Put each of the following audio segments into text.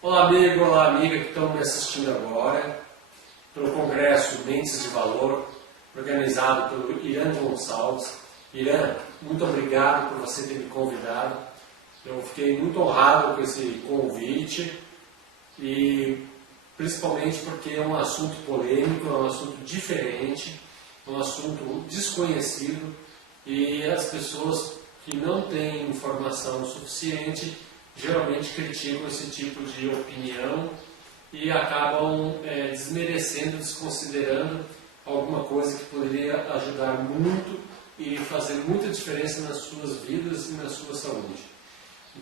Olá amigo, olá amiga que estão me assistindo agora pelo Congresso Mentes de Valor, organizado pelo Irã Gonçalves. Irã, muito obrigado por você ter me convidado. Eu fiquei muito honrado com esse convite e principalmente porque é um assunto polêmico, é um assunto diferente, é um assunto desconhecido e as pessoas que não têm informação suficiente geralmente criticam esse tipo de opinião e acabam desmerecendo, desconsiderando alguma coisa que poderia ajudar muito e fazer muita diferença nas suas vidas e na sua saúde.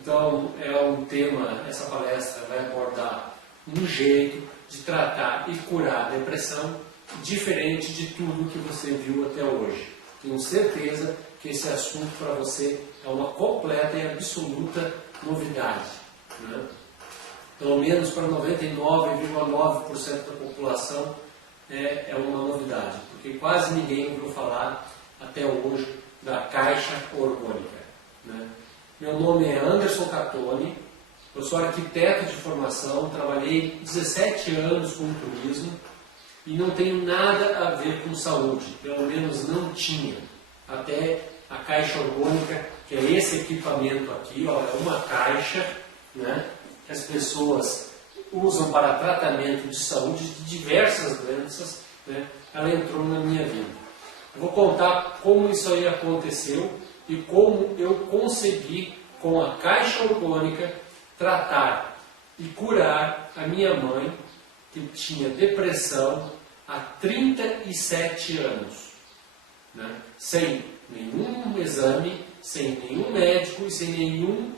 Então, é um tema, essa palestra vai abordar um jeito de tratar e curar a depressão diferente de tudo que você viu até hoje. Tenho certeza que esse assunto para você é uma completa e absoluta novidade, né? Pelo menos para 99,9% da população é uma novidade, porque quase ninguém ouviu falar até hoje da caixa orgânica, né? Meu nome é Anderson Catoni, eu sou arquiteto de formação, trabalhei 17 anos com turismo e não tenho nada a ver com saúde, pelo menos não tinha, até a caixa orgânica, que é esse equipamento aqui, ó, é uma caixa, né, que as pessoas usam para tratamento de saúde de diversas doenças, né, ela entrou na minha vida. Eu vou contar como isso aí aconteceu e como eu consegui, com a caixa orgânica, tratar e curar a minha mãe, que tinha depressão há 37 anos, né, sem nenhum exame, sem nenhum médico e sem nenhum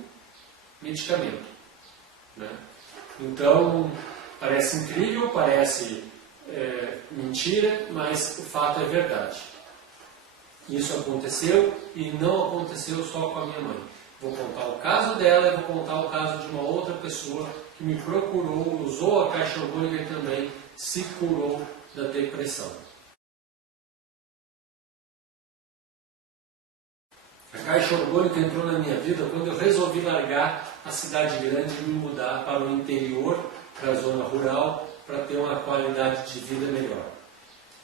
medicamento, né? Então, parece incrível, parece mentira, mas o fato é verdade. Isso aconteceu e não aconteceu só com a minha mãe. Vou contar o caso dela e vou contar o caso de uma outra pessoa que me procurou, usou a caixa orgânica e também se curou da depressão. A caixa orgânica entrou na minha vida quando eu resolvi largar a cidade grande e me mudar para o interior, para a zona rural, para ter uma qualidade de vida melhor.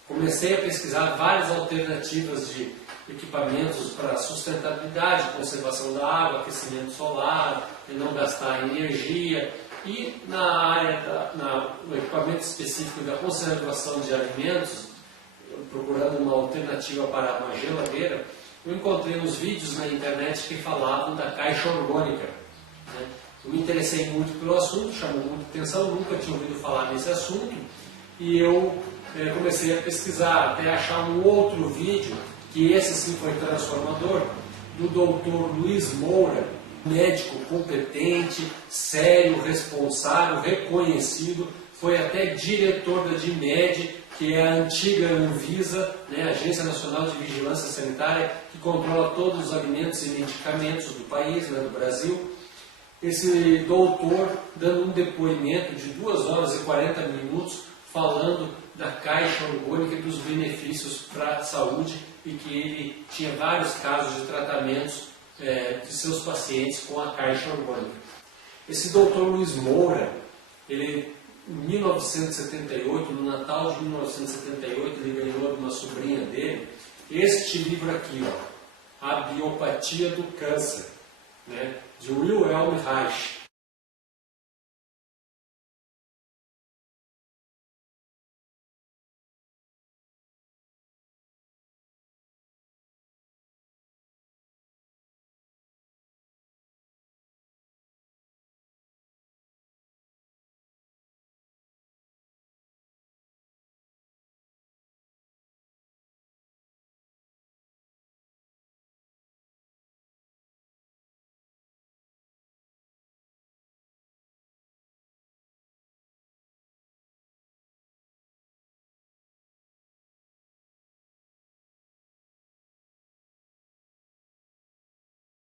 Comecei a pesquisar várias alternativas de equipamentos para sustentabilidade, conservação da água, aquecimento solar, e não gastar energia. E na área, no equipamento específico da conservação de alimentos, procurando uma alternativa para uma geladeira, eu encontrei uns vídeos na internet que falavam da caixa orgânica, né? Eu me interessei muito pelo assunto, chamou muita atenção, nunca tinha ouvido falar nesse assunto, e eu comecei a pesquisar, até achar um outro vídeo, que esse sim foi transformador, do Dr. Luiz Moura, médico competente, sério, responsável, reconhecido, foi até diretor da DIMED, que é a antiga Anvisa, né, Agência Nacional de Vigilância Sanitária, que controla todos os alimentos e medicamentos do país, né, do Brasil. Esse doutor dando um depoimento de 2 horas e 40 minutos, falando da caixa orgânica e dos benefícios para a saúde, e que ele tinha vários casos de tratamentos de seus pacientes com a caixa orgânica. Esse doutor Luiz Moura, ele, em 1978, no Natal de 1978, ele ganhou de uma sobrinha dele este livro aqui, ó, A Biopatia do Câncer, né, de Wilhelm Reich.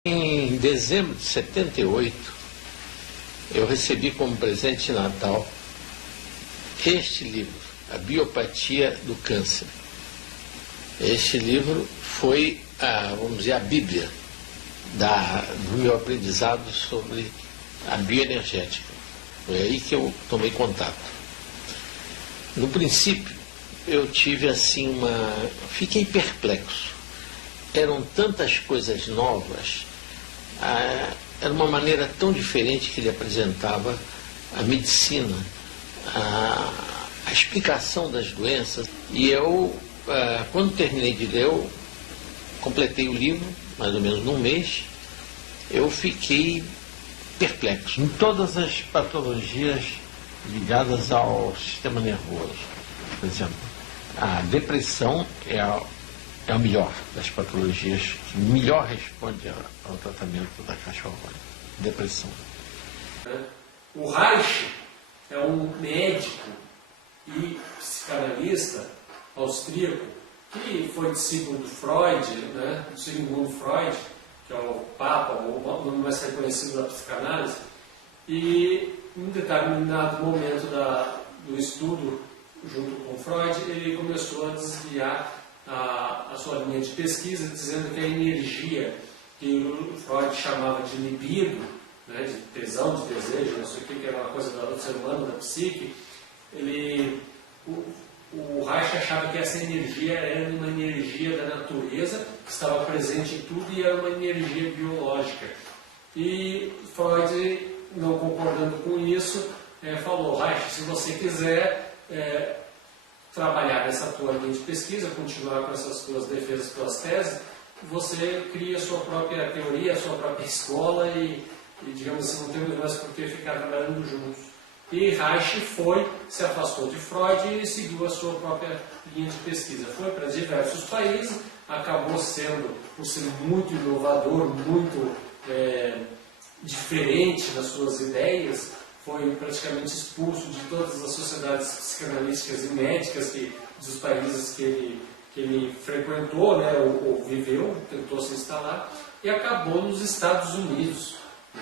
Em dezembro de 78, eu recebi como presente de Natal este livro, A Biopatia do Câncer. Este livro foi, vamos dizer, a Bíblia do meu aprendizado sobre a bioenergética. Foi aí que eu tomei contato. No princípio, eu tive assim fiquei perplexo. Eram tantas coisas novas, era uma maneira tão diferente que ele apresentava a medicina, a explicação das doenças. E eu, quando terminei de ler, eu completei o livro, mais ou menos num mês, eu fiquei perplexo em todas as patologias ligadas ao sistema nervoso. Por exemplo, a depressão é o melhor das patologias, que melhor responde ao tratamento da caixa hormônica. Depressão. O Reich é um médico e psicanalista austríaco que foi discípulo do Freud, né, do Sigmund Freud, que é o Papa, o nome mais reconhecido da psicanálise, e em um determinado momento do estudo junto com Freud, ele começou a desviar a sua linha de pesquisa, dizendo que a energia que o Freud chamava de libido, né, de tesão, de desejo, não sei o que era uma coisa do ser humano, da psique, o Reich achava que essa energia era uma energia da natureza, que estava presente em tudo e era uma energia biológica. E Freud, não concordando com isso, falou: Reich, se você quiser trabalhar nessa tua linha de pesquisa, continuar com essas tuas defesas, tuas teses, você cria a sua própria teoria, a sua própria escola e digamos assim, não temos mais por que ficar trabalhando juntos. E Reich se afastou de Freud e seguiu a sua própria linha de pesquisa. Foi para diversos países, acabou sendo, por ser muito inovador, muito diferente nas suas ideias, foi praticamente expulso de todas as sociedades psicanalísticas e médicas dos países que ele frequentou, né, ou viveu, tentou se instalar, e acabou nos Estados Unidos.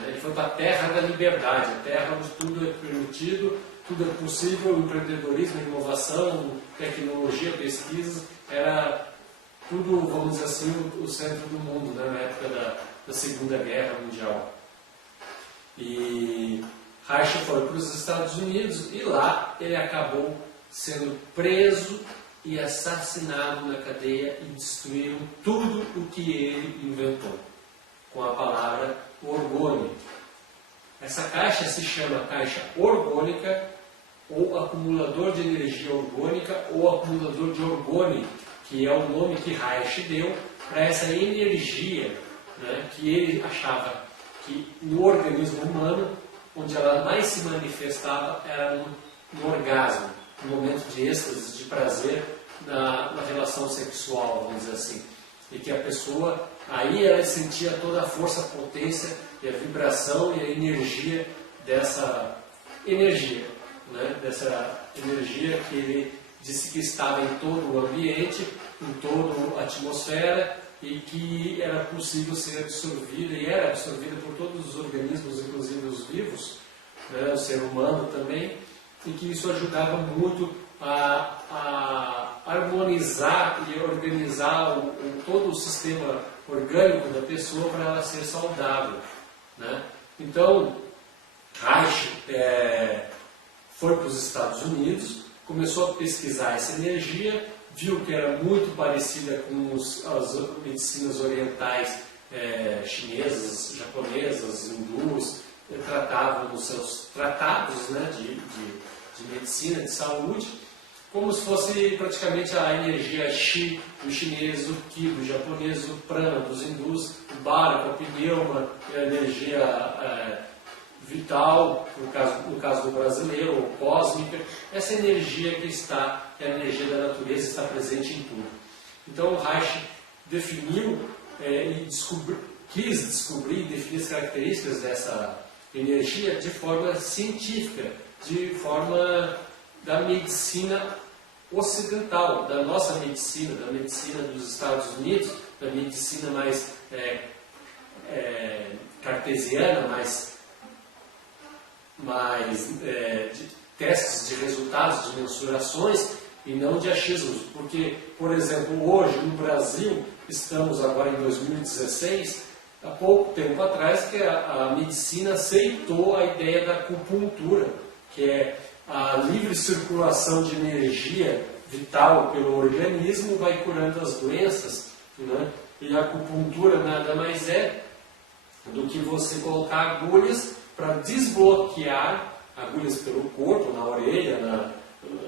Ele foi para a terra da liberdade, a terra onde tudo é permitido, tudo é possível, empreendedorismo, inovação, tecnologia, pesquisa, era tudo, vamos dizer assim, o centro do mundo, né, na época da Segunda Guerra Mundial. E Reich foi para os Estados Unidos e lá ele acabou sendo preso e assassinado na cadeia e destruíram tudo o que ele inventou, com a palavra orgônio. Essa caixa se chama caixa orgônica, ou acumulador de energia orgânica, ou acumulador de orgônio, que é o nome que Reich deu para essa energia, né, que ele achava que no organismo humano, onde ela mais se manifestava, era no orgasmo, no momento de êxtase, de prazer na relação sexual, vamos dizer assim. E que a pessoa, aí ela sentia toda a força, a potência e a vibração e a energia dessa energia, né? Dessa energia que ele disse que estava em todo o ambiente, em toda a atmosfera e que era possível ser absorvida e era absorvida por todos os organismos, inclusive os vivos, né? O ser humano também, e que isso ajudava muito a harmonizar e organizar todo o sistema orgânico da pessoa para ela ser saudável, né? Então, Reich foi para os Estados Unidos, começou a pesquisar essa energia, viu que era muito parecida com as medicinas orientais chinesas, japonesas, hindus, tratavam nos seus tratados, né, de medicina, de saúde, como se fosse praticamente a energia Chi do chinês, o Ki do japonês, o Prana dos hindus, o Bharata, o pneuma, a energia vital, no caso do brasileiro, ou cósmica, essa energia que a energia da natureza, está presente em tudo. Então Reich definiu e quis descobrir e definir as características dessa energia de forma científica, de forma da medicina ocidental, da nossa medicina, da medicina dos Estados Unidos, da medicina mais cartesiana, mais de testes de resultados, de mensurações, e não de achismos. Porque, por exemplo, hoje no Brasil, estamos agora em 2016, há pouco tempo atrás que a medicina aceitou a ideia da acupuntura, que é a livre circulação de energia vital pelo organismo, vai curando as doenças, né? E a acupuntura nada mais é do que você colocar agulhas para desbloquear, agulhas pelo corpo, na orelha,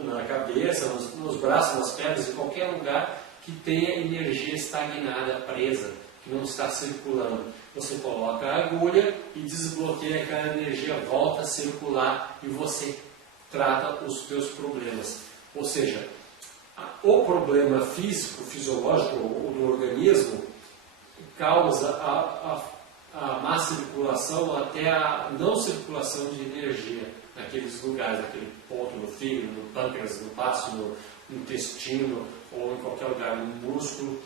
na cabeça, nos braços, nas pernas, em qualquer lugar que tenha energia estagnada, presa, que não está circulando. Você coloca a agulha e desbloqueia aquela energia, volta a circular e você trata os seus problemas. Ou seja, o problema físico, fisiológico do organismo causa a má circulação até a não circulação de energia naqueles lugares, naquele ponto no fígado, no pâncreas, no baço, no intestino ou em qualquer lugar, no músculo.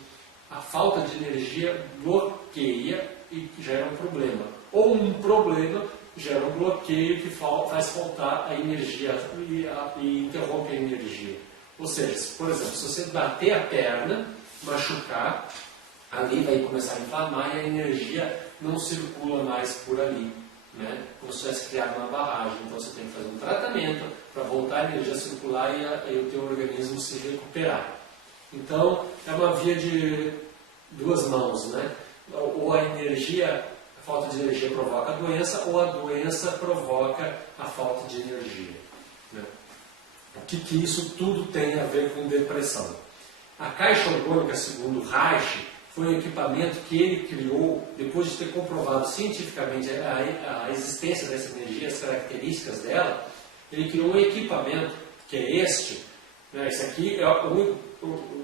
A falta de energia bloqueia e gera um problema. Ou um problema gera um bloqueio que faz faltar a energia e interrompe a energia. Ou seja, por exemplo, se você bater a perna, machucar, ali vai começar a inflamar e a energia não circula mais por ali, né? Como se tivesse criado uma barragem. Então você tem que fazer um tratamento para voltar a energia a circular e o teu organismo se recuperar. Então é uma via de duas mãos, né? Ou a falta de energia provoca a doença, ou a doença provoca a falta de energia, né? O que isso tudo tem a ver com depressão? A caixa orgânica, segundo Reich, foi um equipamento que ele criou depois de ter comprovado cientificamente a existência dessa energia, as características dela. Ele criou um equipamento que é este, né? Esse aqui é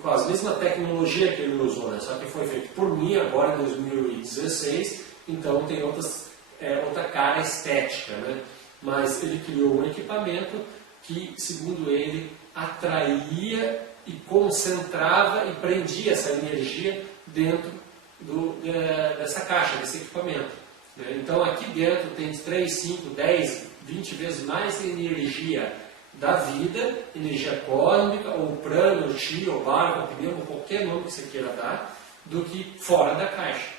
com a mesma tecnologia que ele usou, né? Só que foi feito por mim agora em 2016, então tem outra cara estética, né? Mas ele criou um equipamento que, segundo ele, atraía e concentrava e prendia essa energia dentro dessa caixa, desse equipamento, né? Então aqui dentro tem 3, 5, 10, 20 vezes mais energia da vida, energia cósmica, ou prana, ou chi, ou barba, ou pneu, ou qualquer nome que você queira dar, do que fora da caixa,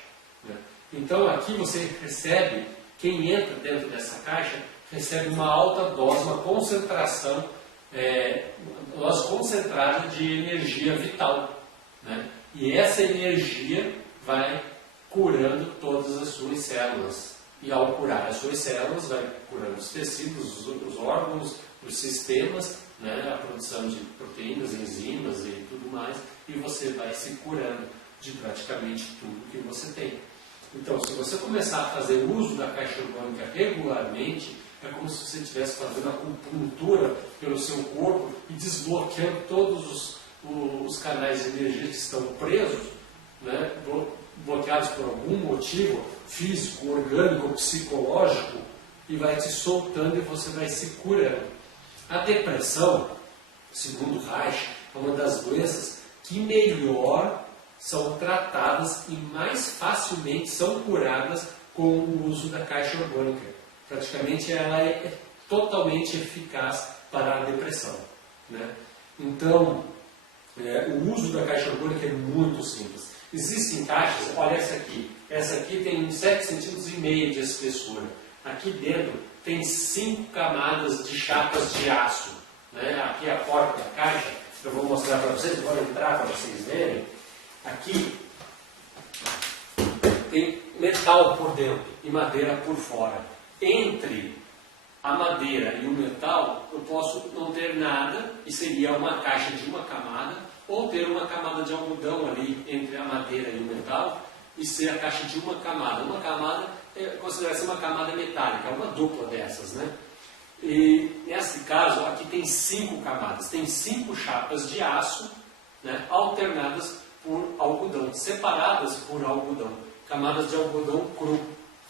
né? Então aqui você recebe, quem entra dentro dessa caixa, recebe uma alta dose, uma concentração, dose concentrada de energia vital, né? E essa energia vai curando todas as suas células. E ao curar as suas células, vai curando os tecidos, os órgãos, os sistemas, né? A produção de proteínas, enzimas e tudo mais. E você vai se curando de praticamente tudo que você tem. Então, se você começar a fazer uso da caixa orgânica regularmente, é como se você estivesse fazendo acupuntura pelo seu corpo e desbloqueando todos os canais de energia que estão presos, né, bloqueados por algum motivo físico, orgânico, psicológico, e vai te soltando e você vai se curando. A depressão, segundo Reich, é uma das doenças que melhor são tratadas e mais facilmente são curadas com o uso da caixa orgânica. Praticamente ela é totalmente eficaz para a depressão, né? Então, o uso da caixa orgânica é muito simples. Existem caixas, olha essa aqui tem 7,5 cm de espessura. Aqui dentro tem 5 camadas de chapas de aço, né? Aqui é a porta da caixa, eu vou mostrar para vocês, vou entrar para vocês verem. Aqui tem metal por dentro e madeira por fora. Entre a madeira e o metal, eu posso não ter nada, e seria uma caixa de uma camada, ou ter uma camada de algodão ali entre a madeira e o metal, e ser a caixa de uma camada. Uma camada considera-se uma camada metálica, uma dupla dessas, né? E nesse caso, aqui tem 5 camadas, tem 5 chapas de aço, né, alternadas por algodão, separadas por algodão, camadas de algodão cru,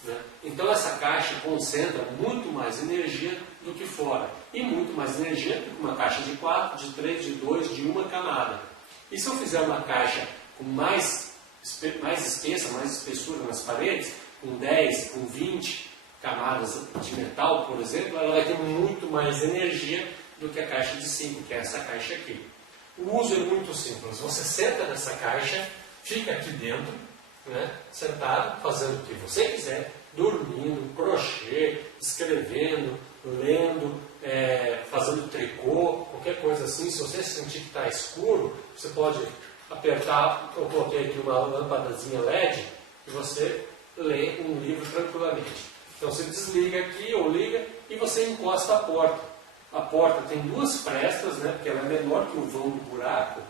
né? Então essa caixa concentra muito mais energia do que fora, e muito mais energia do que uma caixa de 4, de 3, de 2, de uma camada. E se eu fizer uma caixa com mais espessa, mais espessura nas paredes, com 10, com 20 camadas de metal, por exemplo, ela vai ter muito mais energia do que a caixa de 5, que é essa caixa aqui. O uso é muito simples. Você senta nessa caixa, fica aqui dentro, né? Sentado, fazendo o que você quiser, dormindo, crochê, escrevendo, lendo, fazendo tricô, qualquer coisa assim. Se você sentir que está escuro, você pode apertar, eu coloquei aqui uma lâmpadazinha LED e você lê um livro tranquilamente. Então você desliga aqui ou liga e você encosta a porta. A porta tem duas frestas, né, porque ela é menor que o vão do buraco,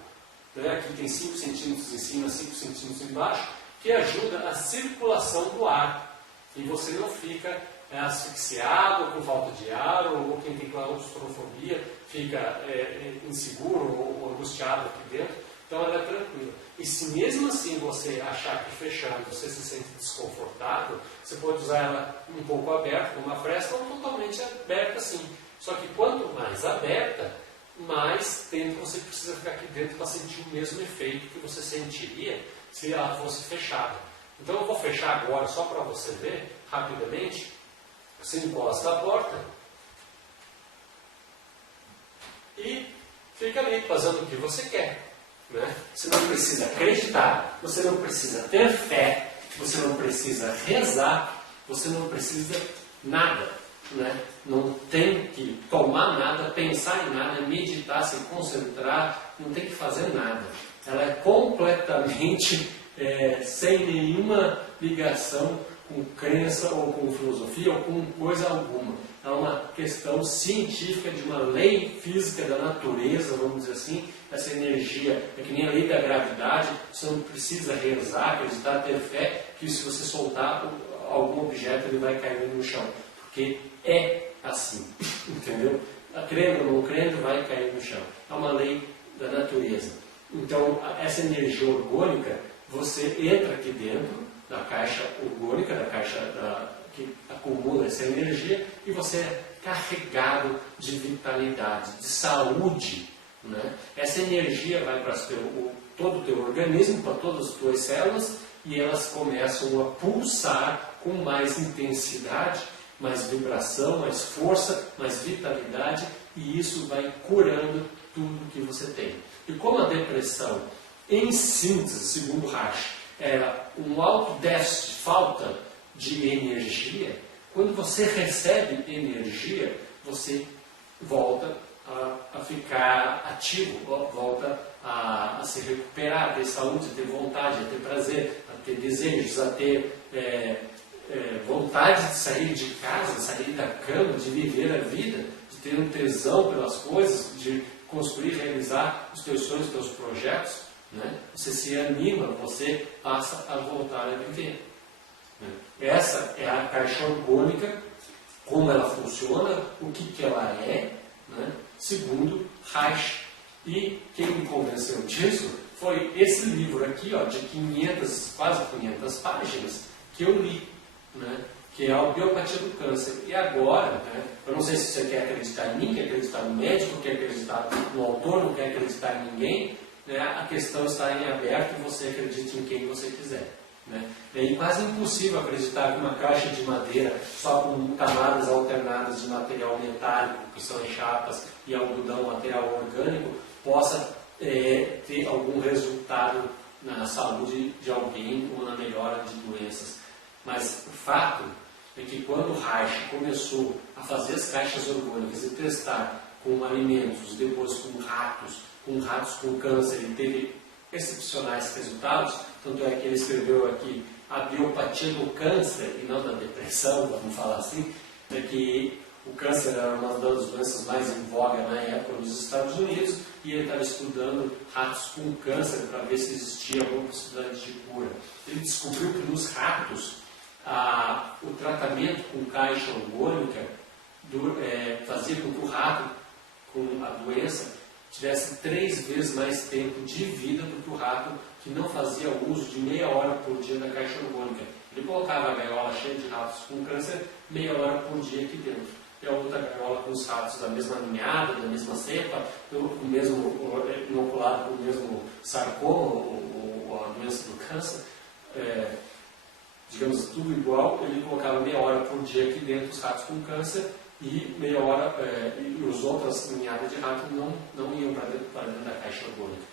né, aqui tem 5 centímetros em cima, 5 centímetros embaixo, que ajuda a circulação do ar. E você não fica asfixiado, com falta de ar, ou quem tem claustrofobia fica inseguro ou angustiado aqui dentro. Então ela é tranquila. E se mesmo assim você achar que fechando você se sente desconfortável, você pode usar ela um pouco aberta, com uma fresta, ou totalmente aberta assim. Só que quanto mais aberta, mais tempo você precisa ficar aqui dentro para sentir o mesmo efeito que você sentiria se ela fosse fechada. Então eu vou fechar agora só para você ver rapidamente. Você encosta a porta e fica ali fazendo o que você quer. Né? Você não precisa acreditar, você não precisa ter fé, você não precisa rezar, você não precisa nada. Né? Não tem que tomar nada, pensar em nada, meditar, se concentrar, não tem que fazer nada. Ela é completamente sem nenhuma ligação com crença ou com filosofia ou com coisa alguma. É uma questão científica de uma lei física da natureza, vamos dizer assim. Essa energia é que nem a lei da gravidade, você não precisa rezar, acreditar, ter fé, que se você soltar algum objeto ele vai cair no chão. Porque é assim, entendeu? Crendo ou não crendo, vai cair no chão. É uma lei da natureza. Então, essa energia orgânica, você entra aqui dentro da caixa orgânica, da caixa que acumula essa energia, e você é carregado de vitalidade, de saúde. Né? Essa energia vai para todo o teu organismo, para todas as tuas células, e elas começam a pulsar com mais intensidade, mais vibração, mais força, mais vitalidade, e isso vai curando tudo que você tem. E como a depressão, em síntese, segundo Reich, era um alto déficit de falta de energia, quando você recebe energia, você volta a ficar ativo, volta a se recuperar, a ter saúde, a ter vontade, a ter prazer, a ter desejos, a ter vontade de sair de casa, sair da cama, de viver a vida, de ter um tesão pelas coisas, de construir, realizar os teus sonhos, os teus projetos. Né? Você se anima, você passa a voltar a viver. Né? Essa é a caixa orgânica, como ela funciona, o que ela é, né? Segundo Reich. E quem me convenceu disso foi esse livro aqui, ó, de 500, quase 500 páginas, que eu li, né? Que é a Biopatia do Câncer. E agora, né, eu não sei se você quer acreditar em mim, quer acreditar no médico, quer acreditar no autor, não quer acreditar em ninguém, né? A questão está em aberto e você acredita em quem você quiser. Né? É quase impossível acreditar que uma caixa de madeira só com camadas alternadas de material metálico, que são em chapas, e algodão, material orgânico, possa ter algum resultado na saúde de alguém ou na melhora de doenças. Mas o fato é que quando Reich começou a fazer as caixas orgânicas e testar com alimentos, depois com ratos com câncer, ele teve excepcionais resultados. Tanto é que ele escreveu aqui a biopatia do câncer e não da depressão, vamos falar assim, é que o câncer era uma das doenças mais em voga na época nos Estados Unidos, e ele estava estudando ratos com câncer para ver se existia alguma possibilidade de cura. Ele descobriu que nos ratos o tratamento com caixa orgânica fazia com que o rato com a doença tivesse 3 vezes mais tempo de vida do que o rato que não fazia uso de meia hora por dia da caixa orgânica. Ele colocava a gaiola cheia de ratos com câncer meia hora por dia aqui dentro. E a outra gaiola com os ratos da mesma ninhada, da mesma cepa, o mesmo inoculado com o mesmo sarcoma, ou a doença do câncer, digamos, tudo igual. Ele colocava meia hora por dia aqui dentro os ratos com câncer, e meia hora, e as outras ninhadas de rato não iam para dentro da caixa orgânica.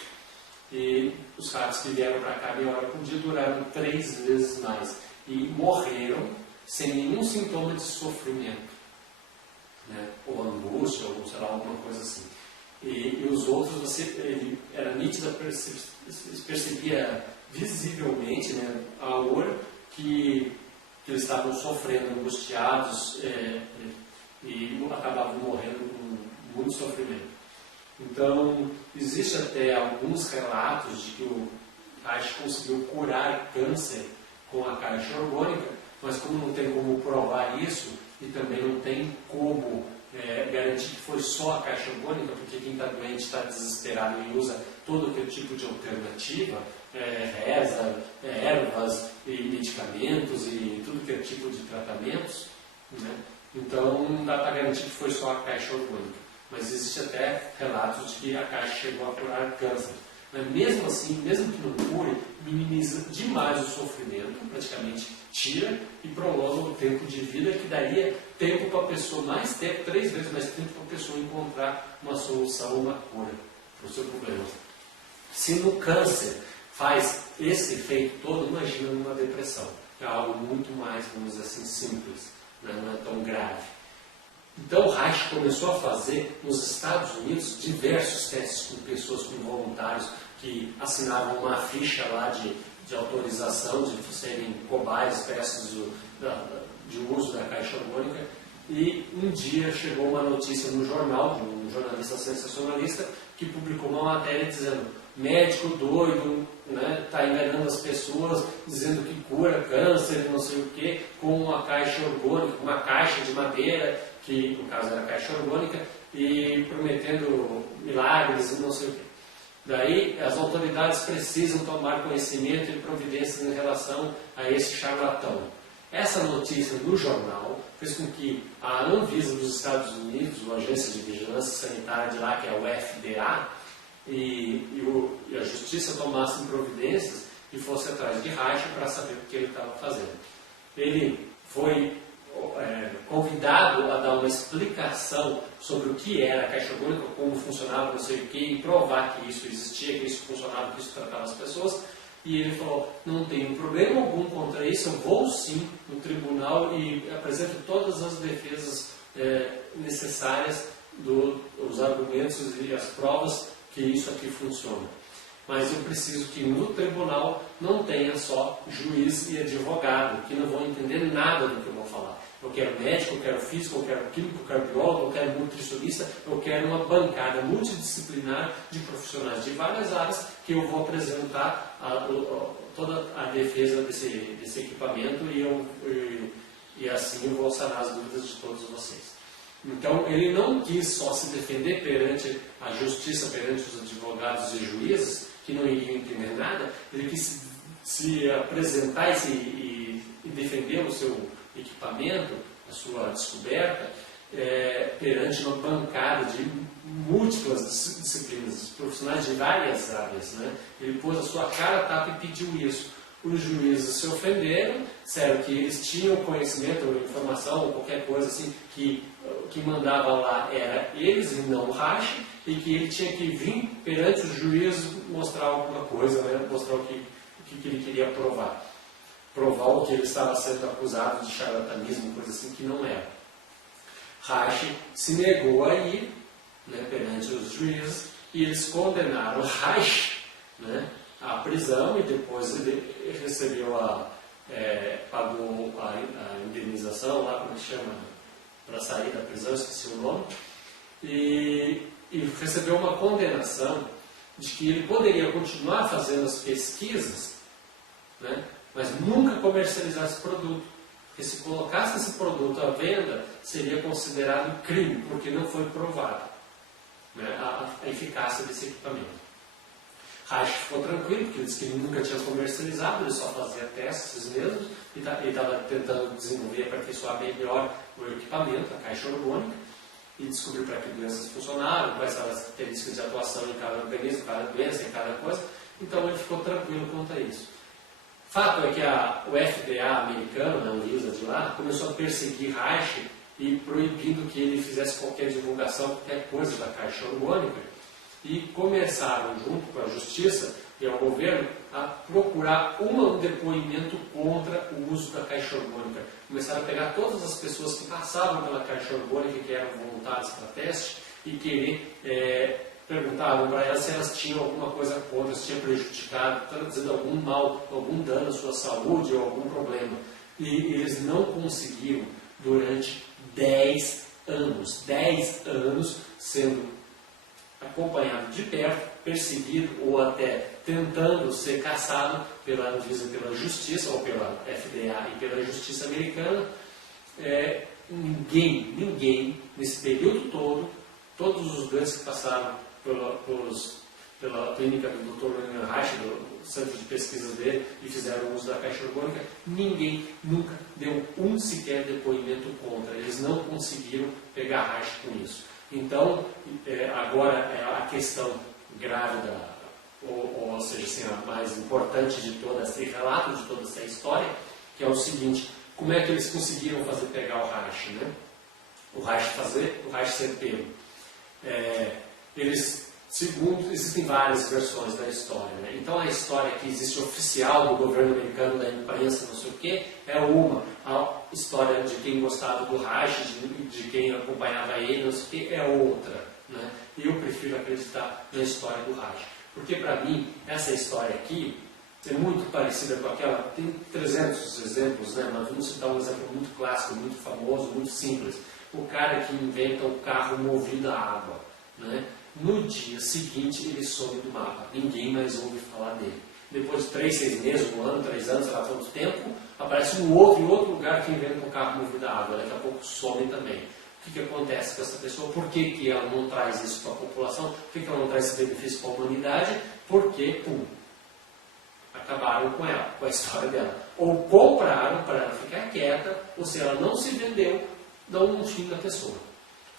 E os ratos que vieram para cá meia hora por dia duraram 3 vezes mais e morreram sem nenhum sintoma de sofrimento, né? Ou angústia, ou sei lá, alguma coisa assim. E os outros, era nítida, percebia visivelmente, né, a hora que eles estavam sofrendo, angustiados, e acabavam morrendo com muito sofrimento. Então, existe até alguns relatos de que o Reich conseguiu curar câncer com a caixa orgânica, mas como não tem como provar isso, e também não tem como garantir que foi só a caixa orgânica, porque quem está doente está desesperado e usa todo aquele tipo de alternativa, reza, ervas e medicamentos e tudo aquele tipo de tratamentos, né? Então não dá para garantir que foi só a caixa orgânica. Mas existe até relatos de que a caixa chegou a curar câncer. Mas mesmo assim, mesmo que não cure, minimiza demais o sofrimento, praticamente tira e prolonga o tempo de vida, que daria tempo para a pessoa, mais tempo, 3 vezes mais tempo para a pessoa encontrar uma solução, uma cura para o seu problema. Se no câncer faz esse efeito todo, imagina numa depressão. É algo muito mais, vamos dizer assim, simples, né? Não é tão grave. Então o Reich começou a fazer nos Estados Unidos diversos testes com pessoas, com voluntários que assinavam uma ficha lá de autorização de serem cobaias, espécies de uso da caixa orgânica. E um dia chegou uma notícia no jornal, de um jornalista sensacionalista, que publicou uma matéria dizendo: médico doido, né, está enganando as pessoas, dizendo que cura câncer, não sei o que, com uma caixa orgânica, uma caixa de madeira, que no caso era caixa orgânica, e prometendo milagres e não sei o que. Daí as autoridades precisam tomar conhecimento e providências em relação a esse charlatão. Essa notícia no jornal fez com que a Anvisa dos Estados Unidos, a Agência de Vigilância Sanitária de lá, que é o FDA, e a Justiça tomassem providências e fosse atrás de Reich para saber o que ele estava fazendo. Ele foi convidado a dar uma explicação sobre o que era a caixa orgânica, como funcionava, não sei o que, e provar que isso existia, que isso funcionava, que isso tratava as pessoas. E ele falou: não tenho problema algum contra isso, eu vou sim no tribunal e apresento todas as defesas necessárias, os argumentos e as provas que isso aqui funciona. Mas eu preciso que no tribunal não tenha só juiz e advogado, que não vão entender nada do que eu vou falar. Eu quero médico, eu quero físico, eu quero químico, eu quero biólogo, eu quero nutricionista, eu quero uma bancada multidisciplinar de profissionais de várias áreas que eu vou apresentar toda a defesa desse equipamento e assim eu vou sanar as dúvidas de todos vocês. Então ele não quis só se defender perante a justiça, perante os advogados e juízes, que não iriam entender nada, ele quis se apresentar e defender o seu equipamento, a sua descoberta, perante uma bancada de múltiplas disciplinas, profissionais de várias áreas, né? Ele pôs a sua cara a tapa e pediu isso. Os juízes se ofenderam, disseram que eles tinham conhecimento ou informação ou qualquer coisa assim, que mandava lá era eles e não o Reich, e que ele tinha que vir perante os juízes mostrar alguma coisa, né? Mostrar o que ele queria provar. Provar o que ele estava sendo acusado de charlatanismo, coisa assim que não era. Reich se negou a ir, né, perante os juízes, e eles condenaram Reich, né, à prisão, e depois ele recebeu pagou a indenização, lá como se chama, para sair da prisão, esqueci o nome, e recebeu uma condenação de que ele poderia continuar fazendo as pesquisas, né, mas nunca comercializar esse produto. Porque se colocasse esse produto à venda, seria considerado crime, porque não foi provado, né, a eficácia desse equipamento. Reich ficou tranquilo, porque ele disse que ele nunca tinha comercializado, ele só fazia testes mesmo, e estava tentando desenvolver, aperfeiçoar melhor o equipamento, a caixa orgânica, e descobrir para que doenças funcionavam, quais eram as características de atuação em cada organismo, cada doença, em cada coisa. Então ele ficou tranquilo quanto a isso. Fato é que o FDA americano, a Anvisa de lá, começou a perseguir Reich e proibindo que ele fizesse qualquer divulgação, qualquer coisa da caixa orgânica. e começaram, junto com a Justiça e ao governo, a procurar um depoimento contra o uso da caixa orgânica. Começaram a pegar todas as pessoas que passavam pela caixa orgânica, que eram voluntários para teste, e querer perguntavam para elas se elas tinham alguma coisa contra, se tinha prejudicado, trazendo algum mal, algum dano à sua saúde ou algum problema. E eles não conseguiram durante 10 anos sendo acompanhado de perto, perseguido ou até tentando ser caçado pela Anvisa, pela Justiça, ou pela FDA e pela Justiça americana. Ninguém, nesse período todo, todos os grandes que passaram pela clínica do Dr. William Reich, do centro de pesquisas dele, e fizeram uso da caixa orgânica, ninguém nunca deu um sequer depoimento contra. Eles não conseguiram pegar Reich com isso. Então, agora a questão grave, ou seja, assim, a mais importante de todo esse relato, de toda essa história, que é o seguinte: como é que eles conseguiram pegar o Reich, né? O Reich ser pego. Existem várias versões da história, né? Então a história que existe oficial do governo americano, da imprensa, não sei o que, é uma. A história de quem gostava do Reich, de quem acompanhava ele, não sei o que, é outra, né? E eu prefiro acreditar na história do Reich, porque para mim essa história aqui é muito parecida com aquela. Tem 300 exemplos, né? Mas vamos citar um exemplo muito clássico, muito famoso, muito simples. O cara que inventa o carro movido a água, né? No dia seguinte ele some do mapa, ninguém mais ouve falar dele. Depois de 3, 6 meses, 1 ano, 3 anos, sei lá quanto tempo, aparece em outro lugar que inventa um carro movido a água, daqui a pouco some também. O que acontece com essa pessoa? Por que ela não traz isso para a população? Por que ela não traz esse benefício para a humanidade? Porque, acabaram com ela, com a história dela. Ou compraram para ela ficar quieta, ou se ela não se vendeu, dão um fim na pessoa.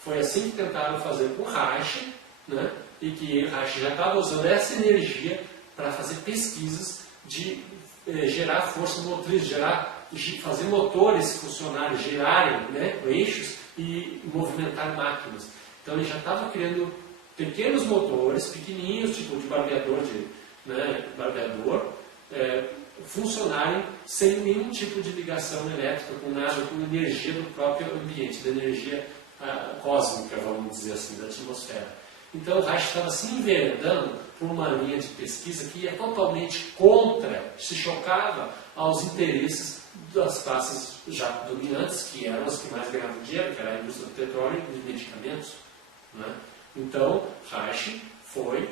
Foi assim que tentaram fazer com o Reich, né? E que Reich já estava usando essa energia para fazer pesquisas de gerar força motriz, fazer motores funcionarem, gerarem, né, eixos e movimentar máquinas. Então ele já estava criando pequenos motores, pequenininhos, tipo de barbeador, funcionarem sem nenhum tipo de ligação elétrica, com nada, com energia do próprio ambiente, da energia cósmica, vamos dizer assim, da atmosfera. Então o Reich estava se enveredando por uma linha de pesquisa que ia totalmente contra, se chocava aos interesses das classes já dominantes, que eram as que mais ganhavam dinheiro, que era a indústria do petróleo e de medicamentos, né? Então Reich foi,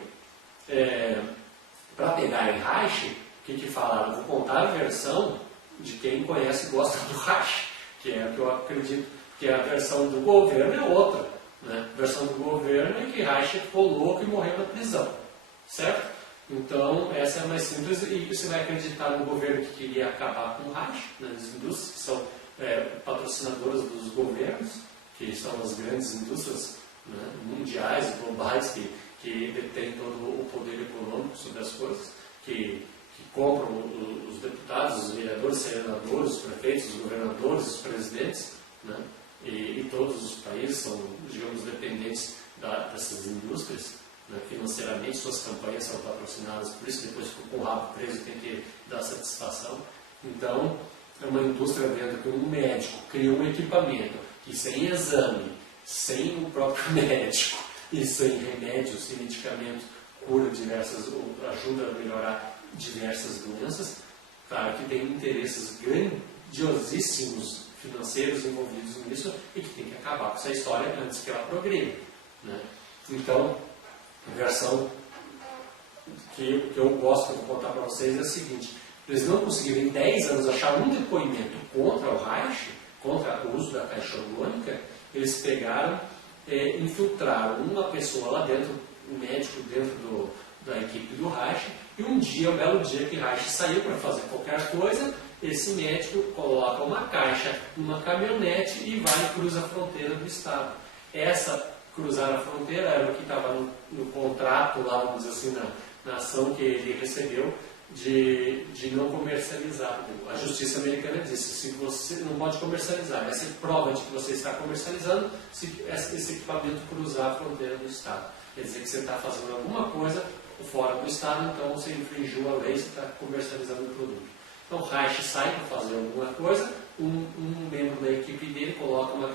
para pegar em Reich, o que falaram? Vou contar a versão de quem conhece e gosta do Reich, que é a que eu acredito, que a versão do governo é outra. Né? A versão do governo é que Reich ficou louco e morreu na prisão, certo? Então essa é a mais simples, e você vai acreditar no governo que queria acabar com o Reich, nas indústrias que são patrocinadoras dos governos, que são as grandes indústrias, né, mundiais e globais que detêm todo o poder econômico sobre as coisas, que compram os deputados, os vereadores, os senadores, os prefeitos, os governadores, os presidentes, né? E todos os países são, digamos, dependentes dessas indústrias, né? Financeiramente, suas campanhas são patrocinadas, por isso depois ficou com o rabo preso, tem que dar satisfação. Então, é uma indústria vendo que um médico cria um equipamento que sem exame, sem o próprio médico e sem remédios, sem medicamentos, cura ajuda a melhorar diversas doenças. Claro que tem interesses grandiosíssimos financeiros envolvidos nisso e que tem que acabar com essa história antes que ela progrida, né? Então, a versão que eu gosto, que eu vou contar para vocês, é a seguinte: eles não conseguiram em 10 anos achar um depoimento contra o Reich, contra o uso da caixa orgânica. Eles pegaram, infiltraram uma pessoa lá dentro, um médico dentro da equipe do Reich, e um belo dia que Reich saiu para fazer qualquer coisa, esse médico coloca uma caixa numa caminhonete e vai e cruza a fronteira do estado. Essa cruzar a fronteira era o que estava no contrato lá, vamos dizer assim, na ação que ele recebeu de não comercializar. A justiça americana disse, se você não pode comercializar, vai ser prova de que você está comercializando se esse equipamento cruzar a fronteira do Estado. Quer dizer que você está fazendo alguma coisa fora do Estado, então você infringiu a lei, você está comercializando o produto. Então Reich sai para fazer alguma coisa, um membro da equipe dele coloca uma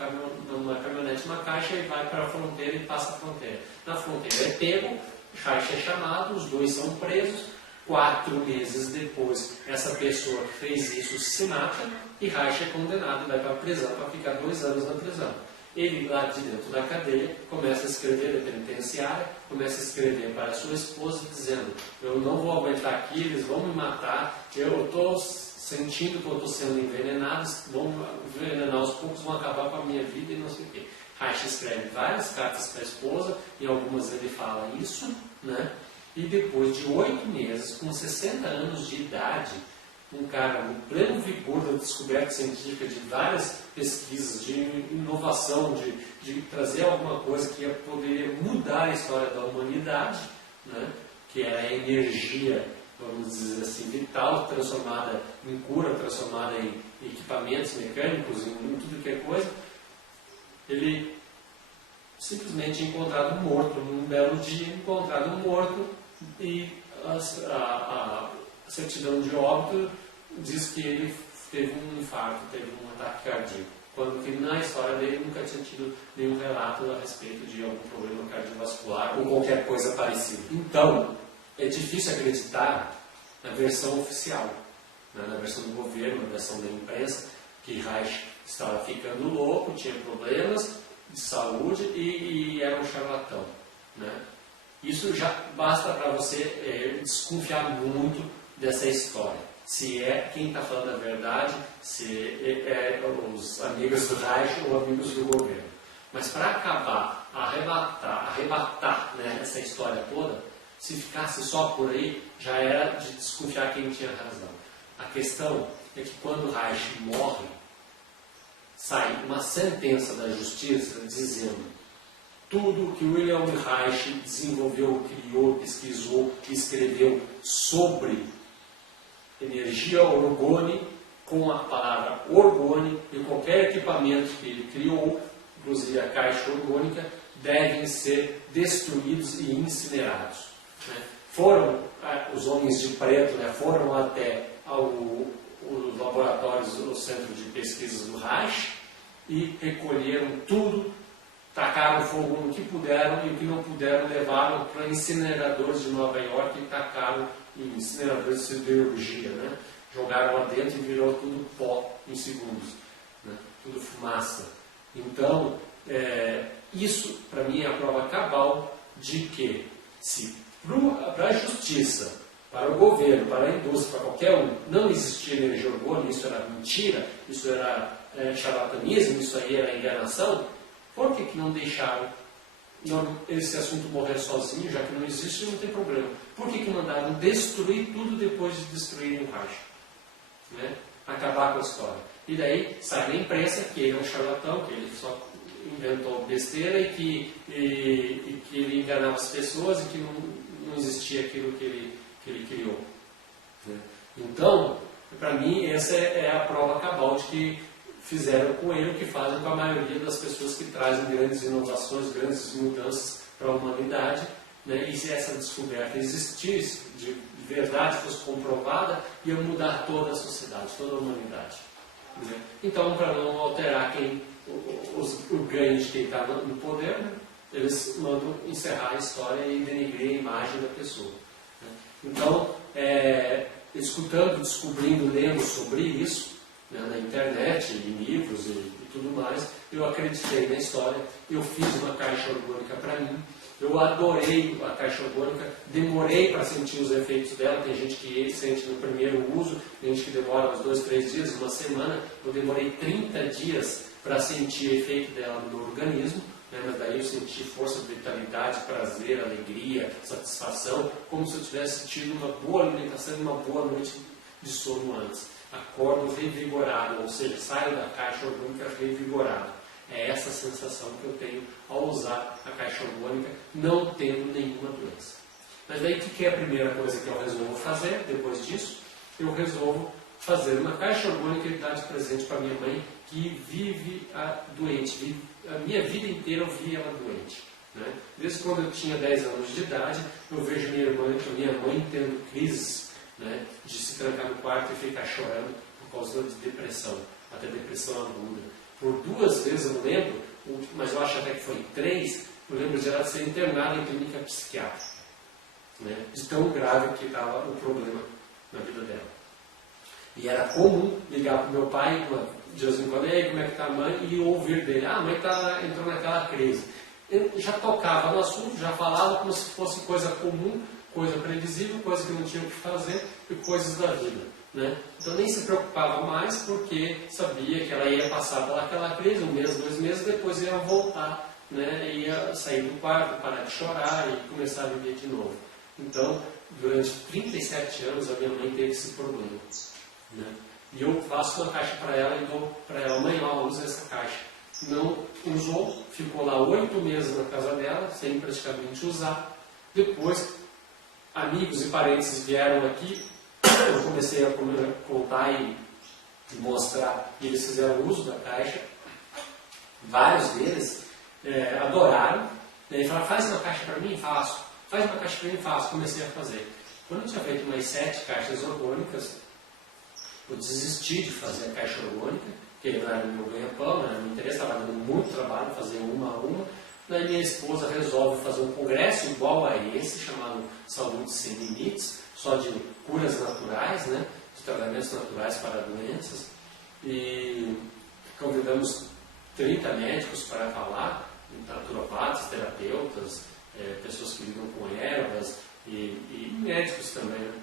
caminhonete, uma caixa e vai para a fronteira e passa a fronteira. Na fronteira é pego, Reich é chamado, os dois são presos. 4 meses depois, essa pessoa que fez isso se mata e Reich é condenado e vai para a prisão para ficar 2 anos na prisão. Ele, lá de dentro da cadeia, começa a escrever da penitenciária, começa a escrever para a sua esposa dizendo: eu não vou aguentar aqui, eles vão me matar, eu estou sentindo que eu estou sendo envenenado, vão envenenar aos poucos, vão acabar com a minha vida e não sei o quê. Reich escreve várias cartas para a esposa, em algumas ele fala isso, né? E depois de 8 meses, com 60 anos de idade, um cara no pleno vigor da descoberta científica de várias pesquisas, de inovação, de trazer alguma coisa que ia poder mudar a história da humanidade, né? Que era a energia, vamos dizer assim, vital, transformada em cura, transformada em equipamentos mecânicos, em tudo que é coisa. Ele simplesmente encontrado morto, num belo dia, encontrado morto, e a certidão de óbito diz que ele teve um infarto, teve um ataque cardíaco, quando que na história dele nunca tinha tido nenhum relato a respeito de algum problema cardiovascular ou qualquer coisa parecida. Então, é difícil acreditar na versão oficial, né, na versão do governo, na versão da imprensa, que Reich estava ficando louco, tinha problemas de saúde e era um charlatão, né? Isso já basta para você desconfiar muito dessa história. Se é quem está falando a verdade, se é os amigos do Reich ou amigos do governo. Mas para acabar, arrebatar, né, essa história toda, se ficasse só por aí, já era de desconfiar quem tinha razão. A questão é que quando Reich morre, sai uma sentença da justiça dizendo: tudo que William Reich desenvolveu, criou, pesquisou, escreveu sobre energia orgone, com a palavra orgone, e qualquer equipamento que ele criou, inclusive a caixa orgânica, devem ser destruídos e incinerados. Né? Foram os homens de preto, né, foram até os laboratórios, o centro de pesquisas do Reich, e recolheram tudo, tacaram fogo no que puderam, e o que não puderam levaram para incineradores de Nova York e tacaram em incineradores de siderurgia, né? Jogaram lá dentro e virou tudo pó em segundos, né? Tudo fumaça. Então, isso para mim é a prova cabal de que, se para a justiça, para o governo, para a indústria, para qualquer um, não existia energia orgânica, isso era mentira, isso era charlatanismo, isso aí era enganação, por que não deixaram esse assunto morrer sozinho, já que não existe, não tem problema? Por que mandaram destruir tudo depois de destruírem o Reich? Né? Acabar com a história. E daí sai na imprensa que ele é um charlatão, que ele só inventou besteira e que ele enganava as pessoas e que não existia aquilo que ele criou. Né? Então, para mim, essa é a prova cabal de que fizeram com ele o que fazem com a maioria das pessoas que trazem grandes inovações, grandes mudanças para a humanidade, né? E se essa descoberta existisse, de verdade fosse comprovada, ia mudar toda a sociedade, toda a humanidade. Né? Então, para não alterar o ganho de quem está no poder, né? Eles mandam encerrar a história e denegrir a imagem da pessoa. Né? Então, escutando, descobrindo, lendo sobre isso, né, na internet, em livros e tudo mais, eu acreditei na história, eu fiz uma caixa orgânica para mim, eu adorei a caixa orgânica, demorei para sentir os efeitos dela, tem gente que sente no primeiro uso, tem gente que demora uns 2, 3 dias, uma semana, eu demorei 30 dias para sentir o efeito dela no meu organismo, né, mas daí eu senti força, vitalidade, prazer, alegria, satisfação, como se eu tivesse tido uma boa alimentação e uma boa noite de sono antes. Acordo revigorado, ou seja, saio da caixa orgânica revigorado. É essa sensação que eu tenho ao usar a caixa orgânica, não tendo nenhuma doença. Mas daí o que é a primeira coisa que eu resolvo fazer depois disso? Eu resolvo fazer uma caixa orgânica e dar de presente para minha mãe, que vive doente. A minha vida inteira eu vi ela doente. Né? Desde quando eu tinha 10 anos de idade, eu vejo minha mãe tendo crises, né, de se trancar no quarto e ficar chorando por causa de depressão, até depressão aguda. Por 2 vezes eu lembro, mas eu acho até que foi 3, eu lembro de ela ser internada em clínica psiquiátrica. Né, de tão grave que estava o problema na vida dela. E era comum ligar para o meu pai, de vez em quando, e aí, como é que está a mãe? E ouvir dele, a mãe entrou naquela crise. Eu já tocava no assunto, já falava como se fosse coisa comum, coisa previsível, coisa que não tinha o que fazer e coisas da vida. Né? Então nem se preocupava mais porque sabia que ela ia passar pelaquela crise, 1 mês, 2 meses, depois ia voltar, né? Ia sair do quarto, parar de chorar e começar a viver de novo. Então, durante 37 anos, a minha mãe teve esse problema. Né? E eu faço uma caixa para ela e dou para ela, mãe, ó, usa essa caixa. Não usou, ficou lá 8 meses na casa dela, sem praticamente usar. Depois, amigos e parentes vieram aqui, eu comecei a contar e mostrar, e eles fizeram uso da caixa. Vários deles adoraram, e falaram, faz uma caixa para mim? Faço. Faz uma caixa para mim? Faço. Comecei a fazer. Quando eu tinha feito umas 7 caixas orgânicas, eu desisti de fazer a caixa orgânica, porque não era meu ganha-pão, não era meu interesse, estava dando muito trabalho fazer uma a uma. Daí minha esposa resolve fazer um congresso igual a esse, chamado Saúde Sem Limites, só de curas naturais, né, de tratamentos naturais para doenças. E convidamos 30 médicos para falar, naturopatas, terapeutas, pessoas que lidam com ervas, e médicos também, né,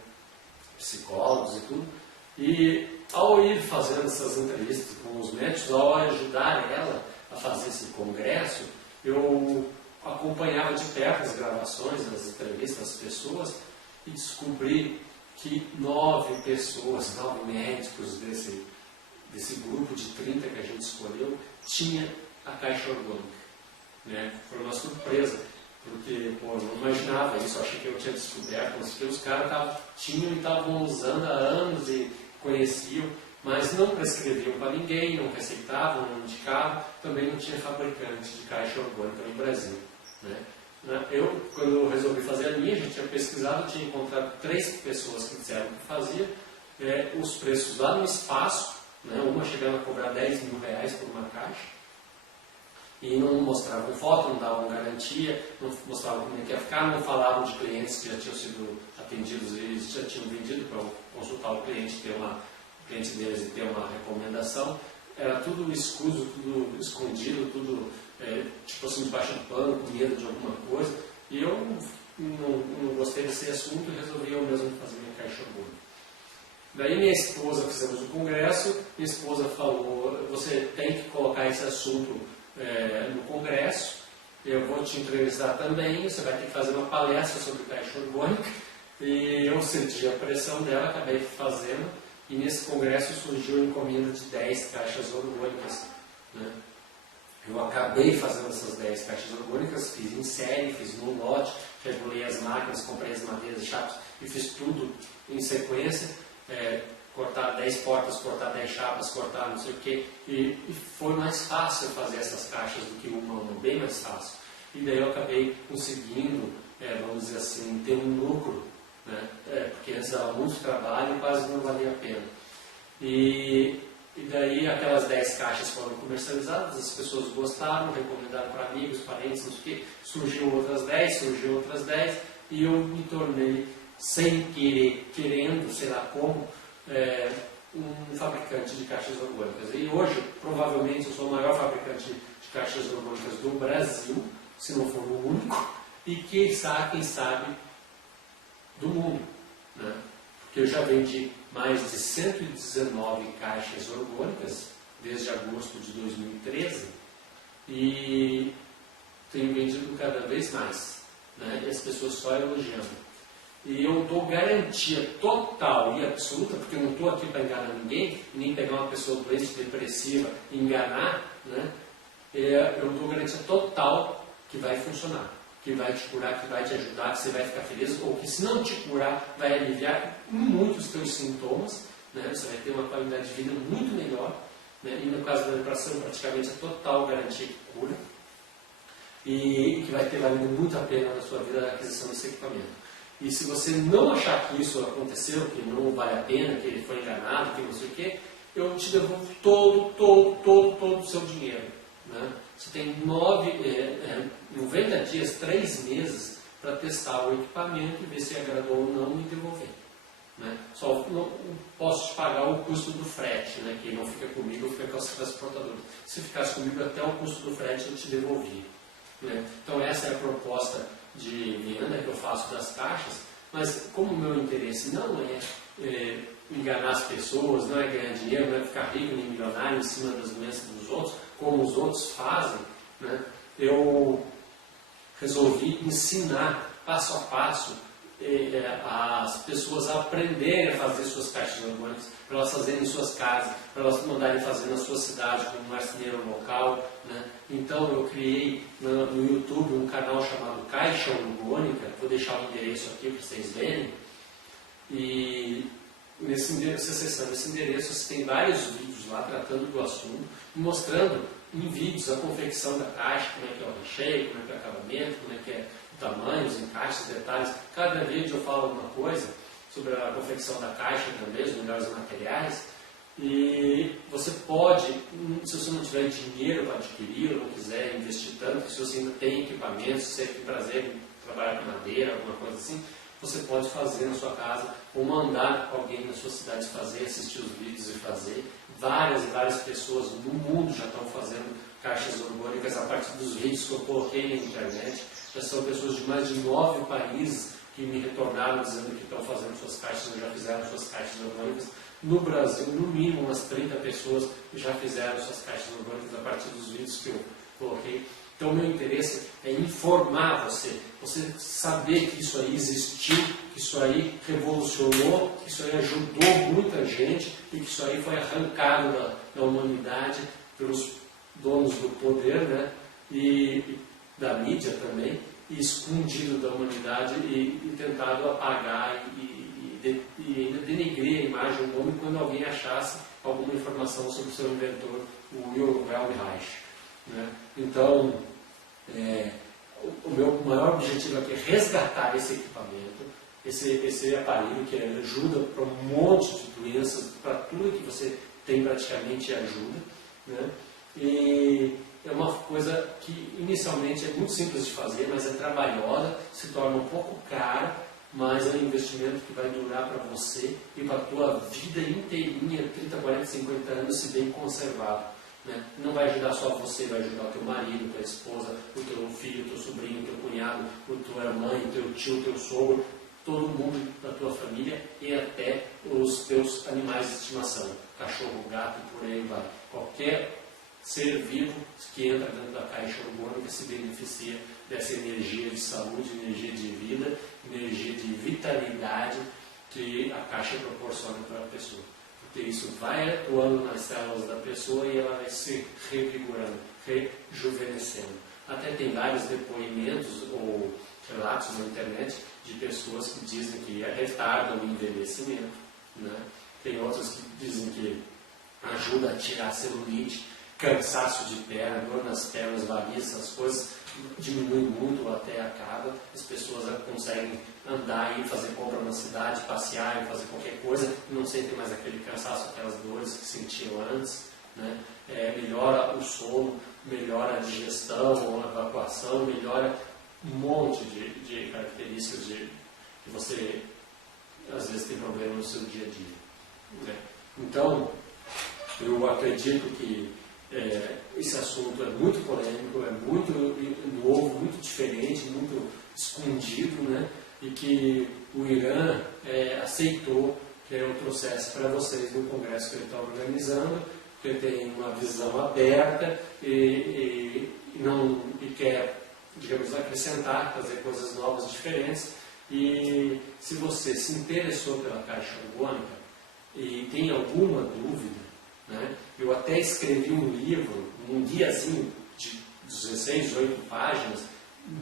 psicólogos e tudo. E ao ir fazendo essas entrevistas com os médicos, ao ajudar ela a fazer esse congresso, eu acompanhava de perto as gravações, as entrevistas das pessoas e descobri que 9 pessoas, 9 médicos desse grupo de 30 que a gente escolheu, tinha a caixa orgânica. Né? Foi uma surpresa, porque eu não imaginava isso, eu achei que eu tinha descoberto, mas que os caras tinham e estavam usando há anos e conheciam, mas não prescreviam para ninguém, não receitavam, não indicavam, também não tinha fabricante de caixa orgânica no Brasil. Né? Quando eu resolvi fazer a minha, já tinha pesquisado, tinha encontrado 3 pessoas que disseram que fazia, os preços lá no espaço, né? Uma chegando a cobrar 10 mil reais por uma caixa, e não mostravam foto, não davam garantia, não mostravam como é que ia ficar, não falavam de clientes que já tinham sido atendidos, eles já tinham vendido para consultar o cliente deles e ter uma recomendação. Era tudo escuso, tudo escondido, tudo tipo assim, debaixo do pano, com medo de alguma coisa. E eu não gostei desse assunto e resolvi eu mesmo fazer minha caixa orgânica. Daí minha esposa, fizemos o congresso, minha esposa falou, você tem que colocar esse assunto no congresso, eu vou te entrevistar também, você vai ter que fazer uma palestra sobre caixa orgânica. E eu cedi a pressão dela, acabei fazendo, e nesse congresso surgiu a encomenda de 10 caixas orgânicas. Né? Eu acabei fazendo essas 10 caixas orgânicas, fiz em série, fiz num lote, regulei as máquinas, comprei as madeiras, chapas e fiz tudo em sequência. Cortar 10 portas, cortar 10 chapas, cortar não sei o que, e foi mais fácil fazer essas caixas do que uma, bem mais fácil. E daí eu acabei conseguindo, vamos dizer assim, ter um lucro, né? Porque antes dava muito trabalho e quase não valia a pena. E daí aquelas 10 caixas foram comercializadas, as pessoas gostaram, recomendaram para amigos, parentes, não sei o que, surgiu outras 10, e eu me tornei, sem querer, querendo, sei lá como, um fabricante de caixas orgânicas. E hoje, provavelmente, eu sou o maior fabricante de caixas orgânicas do Brasil, se não for o único, e quem sabe, do mundo. Né? Porque eu já vendi mais de 119 caixas orgânicas desde agosto de 2013 e tenho vendido cada vez mais. Né? E as pessoas só elogiando. E eu dou garantia total e absoluta, porque eu não estou aqui para enganar ninguém, nem pegar uma pessoa doente, depressiva e enganar, né? Eu dou garantia total que vai funcionar. que vai te curar, que vai te ajudar, que você vai ficar feliz, ou que se não te curar, vai aliviar muito os teus sintomas, né? Você vai ter uma qualidade de vida muito melhor, né? E no caso da depressão, praticamente a total garantia que cura, e que vai ter valido muito a pena na sua vida a aquisição desse equipamento. E se você não achar que isso aconteceu, que não vale a pena, que ele foi enganado, que não sei o quê, eu te devolvo todo o seu dinheiro. Né? Você tem 90 dias, 3 meses para testar o equipamento e ver se agradou ou não e devolver. Né? Só não posso te pagar o custo do frete, né? Que não fica comigo, fica com as transportadoras. Se ficasse comigo até o custo do frete eu te devolvia. Né? Então essa é a proposta de venda que eu faço das caixas, mas como o meu interesse não é enganar as pessoas, não é ganhar dinheiro, não é ficar rico nem milionário em cima das doenças dos outros, como os outros fazem, né? Eu resolvi ensinar passo a passo as pessoas a aprenderem a fazer suas caixas orgânicas, para elas fazerem em suas casas, para elas mandarem fazer na sua cidade como marceneiro local. Né? Então eu criei no YouTube um canal chamado Caixa Orgânica, vou deixar o endereço aqui para vocês verem, e nesse endereço, acessando esse endereço, você tem vários vídeos lá tratando do assunto, mostrando em vídeos a confecção da caixa, como é que é o recheio, como é que é o acabamento, como é que é o tamanho, os encaixes, detalhes. Cada vídeo eu falo alguma coisa sobre a confecção da caixa também, os melhores materiais. E você pode, se você não tiver dinheiro para adquirir, ou não quiser investir tanto, se você ainda tem equipamentos, se você tem prazer em trabalhar com madeira, alguma coisa assim, você pode fazer na sua casa, ou mandar alguém na sua cidade fazer, assistir os vídeos e fazer. Várias e várias pessoas no mundo já estão fazendo caixas orgânicas a partir dos vídeos que eu coloquei na internet. Já são pessoas de mais de 9 países que me retornaram dizendo que estão fazendo suas caixas ou já fizeram suas caixas orgânicas. No Brasil, no mínimo, umas 30 pessoas já fizeram suas caixas orgânicas a partir dos vídeos que eu coloquei. Então, o meu interesse é informar você, saber que isso aí existiu, que isso aí revolucionou, que isso aí ajudou muita gente e que isso aí foi arrancado da humanidade pelos donos do poder, né? E da mídia também, e escondido da humanidade e tentado apagar e ainda denegrir a imagem, o nome, quando alguém achasse alguma informação sobre o seu inventor, o Wilhelm Reich. Né? Então, o meu maior objetivo aqui é resgatar esse equipamento, esse aparelho que ajuda para um monte de doenças, para tudo que você tem praticamente ajuda. Né? E é uma coisa que inicialmente é muito simples de fazer, mas é trabalhosa, se torna um pouco cara, mas é um investimento que vai durar para você e para a tua vida inteirinha, 30, 40, 50 anos, se bem conservado. Né? Não vai ajudar só você, vai ajudar o teu marido, tua esposa, o teu filho, o teu sobrinho, o teu cunhado, a tua mãe, o teu tio, o teu sogro, todo mundo da tua família e até os teus animais de estimação, cachorro, gato e por aí vai. Qualquer ser vivo que entra dentro da caixa orgânica se beneficia dessa energia de saúde, energia de vida, energia de vitalidade que a caixa proporciona para a pessoa. Porque isso vai atuando nas células da pessoa e ela vai se revigorando, rejuvenescendo. Até tem vários depoimentos ou relatos na internet de pessoas que dizem que retardam o envelhecimento. Né? Tem outros que dizem que ajuda a tirar a celulite, cansaço de perna, dor nas pernas, varizes, essas coisas diminuem muito ou até acaba. As pessoas conseguem andar e fazer compra na cidade, passear e fazer qualquer coisa e não sentem mais aquele cansaço, aquelas dores que sentiam antes. Né? Melhora o sono, melhora a digestão ou a evacuação, melhora um monte de características que você às vezes tem problema no seu dia a dia. Né? Então, eu acredito que esse assunto é muito polêmico, é muito novo, muito diferente, muito escondido, né? E que o Irã aceitou que eu trouxesse para vocês no congresso que ele está organizando, que ele tem uma visão aberta e quer, digamos, acrescentar, fazer coisas novas, diferentes. E se você se interessou pela caixa orgânica e tem alguma dúvida, né? Eu até escrevi um livro, um guiazinho de 16, 18 páginas,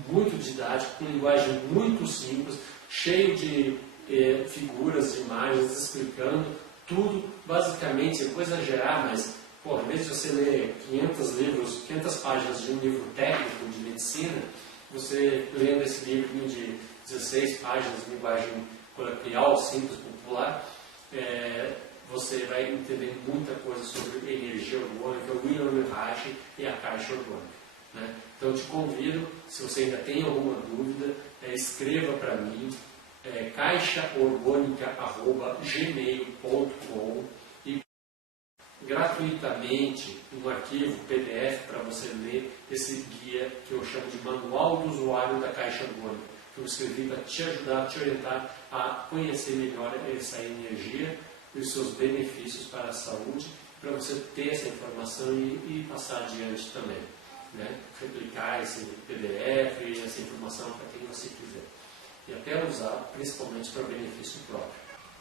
muito didático, com linguagem muito simples, cheio de figuras, de imagens, explicando tudo, basicamente, eu vou exagerar, mas, em vez de você ler 500 páginas de um livro técnico de medicina, você lendo esse livro de 16 páginas de linguagem coloquial, simples, popular, você vai entender muita coisa sobre energia orgânica, o Wilhelm Reich e a caixa orgânica. Né? Então, eu te convido, se você ainda tem alguma dúvida, escreva para mim, caixaorgânica@gmail.com e gratuitamente um arquivo PDF para você ler esse guia que eu chamo de Manual do Usuário da Caixa Orgânica, que eu escrevi para te ajudar, te orientar a conhecer melhor essa energia e os seus benefícios para a saúde, para você ter essa informação e passar adiante também. Né? Replicar esse PDF e essa informação para quem você quiser. E até usar principalmente para benefício próprio.